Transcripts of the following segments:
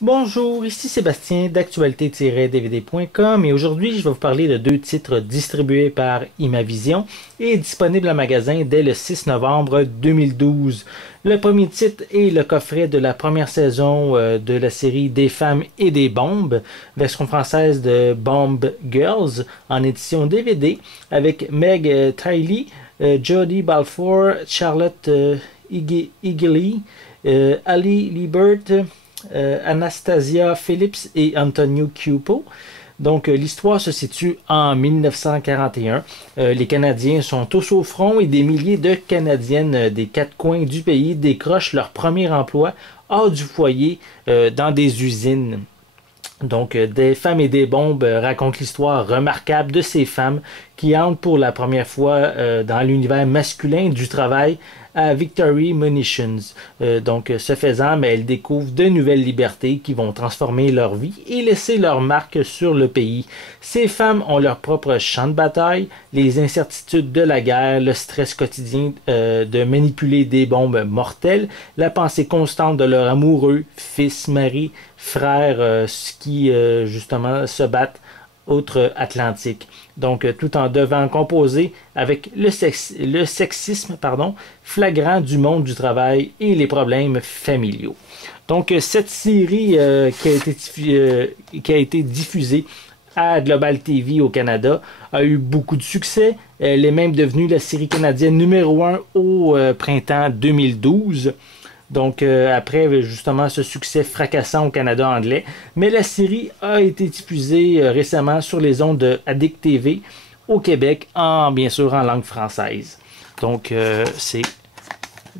Bonjour, ici Sébastien d'actualité-dvd.com et aujourd'hui je vais vous parler de deux titres distribués par Imavision et disponibles en magasin dès le 6 novembre 2012. Le premier titre est le coffret de la première saison de la série Des femmes et des bombes, version française de Bomb Girls en édition DVD avec Meg Tiley, Jodie Balfour, Charlotte Eagerly, Ali Liebert, Anastasia Phillips et Antonio Cupo. Donc, l'histoire se situe en 1941. Les Canadiens sont tous au front et des milliers de Canadiennes des quatre coins du pays décrochent leur premier emploi hors du foyer dans des usines. Donc, Des femmes et des bombes racontent l'histoire remarquable de ces femmes qui entrent pour la première fois dans l'univers masculin du travail à Victory Munitions. Ce faisant, elles découvrent de nouvelles libertés qui vont transformer leur vie et laisser leur marque sur le pays. Ces femmes ont leur propre champ de bataille, les incertitudes de la guerre, le stress quotidien de manipuler des bombes mortelles, la pensée constante de leur amoureux, fils, mari, frère, qui justement se battent outre-Atlantique. Donc, tout en devant composer avec le sexisme flagrant du monde du travail et les problèmes familiaux. Donc, cette série qui a été diffusée à Global TV au Canada a eu beaucoup de succès. Elle est même devenue la série canadienne numéro 1 au printemps 2012. Donc, après justement ce succès fracassant au Canada anglais. Mais la série a été diffusée récemment sur les ondes de Addict TV au Québec, bien sûr en langue française. Donc, c'est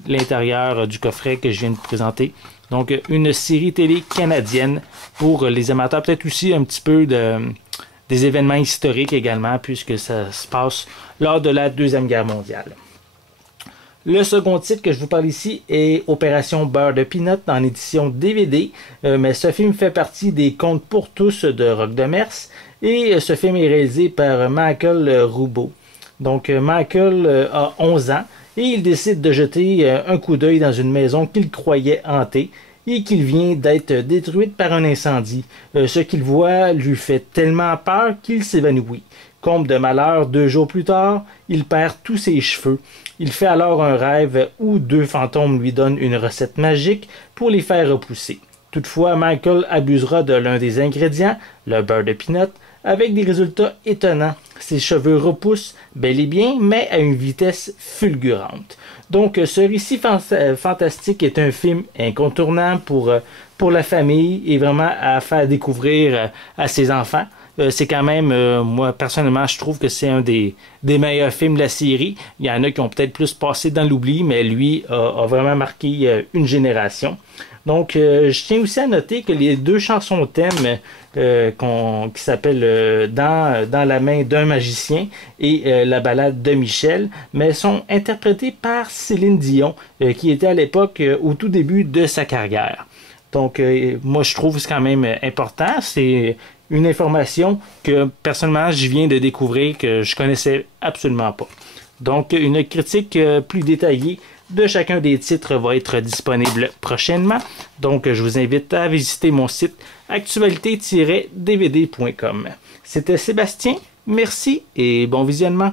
l'intérieur du coffret que je viens de vous présenter. Donc, une série télé canadienne pour les amateurs, peut-être aussi un petit peu des événements historiques également, puisque ça se passe lors de la Deuxième Guerre mondiale. Le second titre que je vous parle ici est Opération Beurre de Peanut en édition DVD. Mais ce film fait partie des Contes pour tous de Roch Demers. Et ce film est réalisé par Michael Roubeau. Donc Michael a 11 ans et il décide de jeter un coup d'œil dans une maison qu'il croyait hantée et qu'il vient d'être détruite par un incendie. Ce qu'il voit lui fait tellement peur qu'il s'évanouit. Comble de malheur, 2 jours plus tard, il perd tous ses cheveux. Il fait alors un rêve où 2 fantômes lui donnent une recette magique pour les faire repousser. Toutefois, Michael abusera de l'un des ingrédients, le beurre de peanut, avec des résultats étonnants. Ses cheveux repoussent bel et bien, mais à une vitesse fulgurante. Donc, ce récit fantastique est un film incontournable pour la famille et vraiment à faire découvrir à ses enfants. C'est quand même, moi personnellement, je trouve que c'est un des meilleurs films de la série. Il y en a qui ont peut-être plus passé dans l'oubli, mais lui a vraiment marqué une génération. Donc, je tiens aussi à noter que les 2 chansons thèmes qui s'appellent Dans la main d'un magicien et la ballade de Michel, mais sont interprétées par Céline Dion, qui était à l'époque au tout début de sa carrière. Donc, moi, je trouve que c'est quand même important. C'est une information que, personnellement, je viens de découvrir que je connaissais absolument pas. Donc, une critique plus détaillée de chacun des titres va être disponible prochainement. Donc, je vous invite à visiter mon site actualité-dvd.com. C'était Sébastien. Merci et bon visionnement.